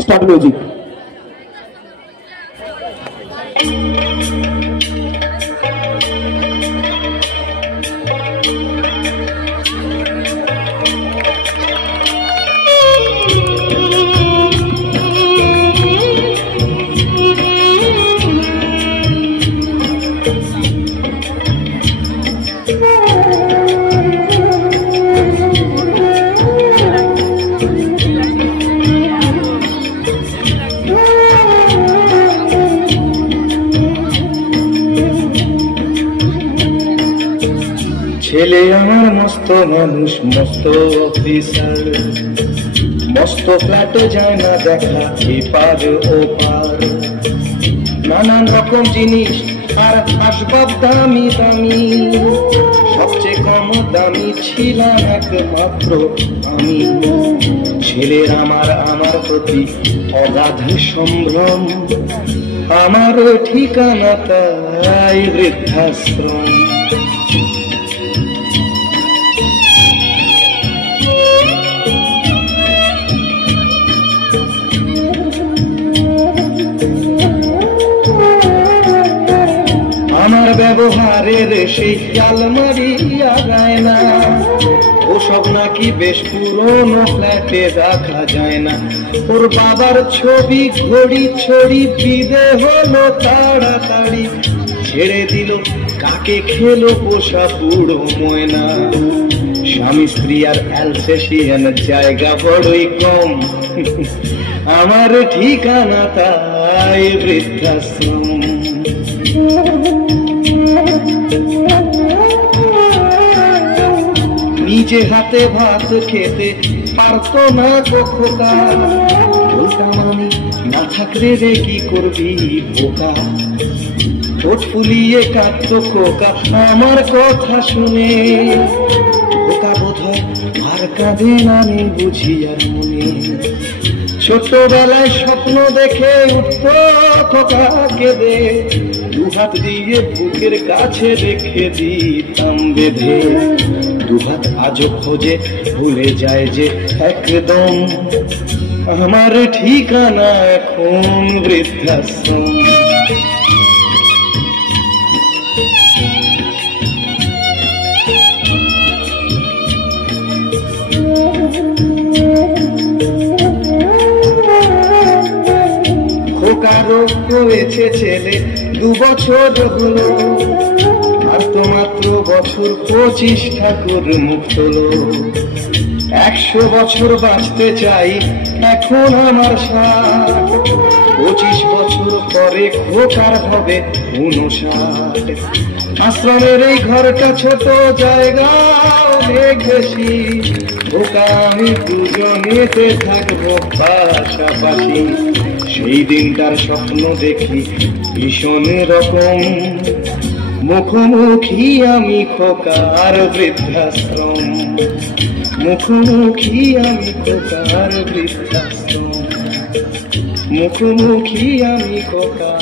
Start music. ছেলে আমার মস্ত মানুষ, মস্ত অফিসার, মস্ত ফ্ল্যাটে যায় না দেখা এপার ওপার, নানান রকম জিনিস আর আসবাব দামি দামি, সবচেয়ে কম দামি ছিলাম একমাত্র আমি। ছেলের আমার প্রতি অগাধ সম্ভ্রম, আমার ঠিকানা তাই বৃদ্ধাশ্রম। আমার ব্যবহারের সেই আলমারি আগায় না, ওসব নাকি বেশ পুরনো ফ্ল্যাটে রাখা যায় না। ওর বাবার ছবি ঘড়ি ছড়ি বিদে হলো তাড়াতাড়ি, ছেড়ে দিল কাকে খেলো পোষা পুরো ময়না। স্বামী স্ত্রী আর অ্যালসেশিয়ান জায়গা বড়ই কম, আমার ঠিকানা তাই বৃদ্ধাশ্রম। নিজে হাতে ভাত খেতে পারতো না খোকা, বলতাম আমি না থাকলে রে কি করবি বোকা। ঠোঁট ফুলিয়ে কাঁদতো খোকা আমার কথা শুনে, খোকা বোধহয় আর কাঁদে না আমি বুঝি আর মনে। ছোটবেলায় স্বপ্ন দেখে উঠতো খোকা কেঁদে, দুহাত দিয়ে বুকের কাছে রেখে দিতাম বেঁধে। দুহাত আজও খোঁজে ভুলে যায় যে একদম, আমার ঠিকানা এখন বৃদ্ধাশ্রম। খোকারও হয়েছে ছেলে 2 বছর হলো, আর তো মাত্র বছর 25 ঠাকুর মুখ হলো। 100 বছর বাঁচতে চাই এখন আমার 60, 25 বছর পরে খোকার হবে 59। আশ্রমের এই ঘরটা ছোট, জায়গা অনেক বেশি, খোকা আমি দুজনেতে থাকবো পাশাপাশি। সেই দিনটার স্বপ্ন দেখি ভীষণ রকম, মুখোমুখি আমি খোকার বৃদ্ধাশ্রম, মুখোমুখি আমি খোকার বৃদ্ধাশ্রম, মুখোমুখি আমি খোকার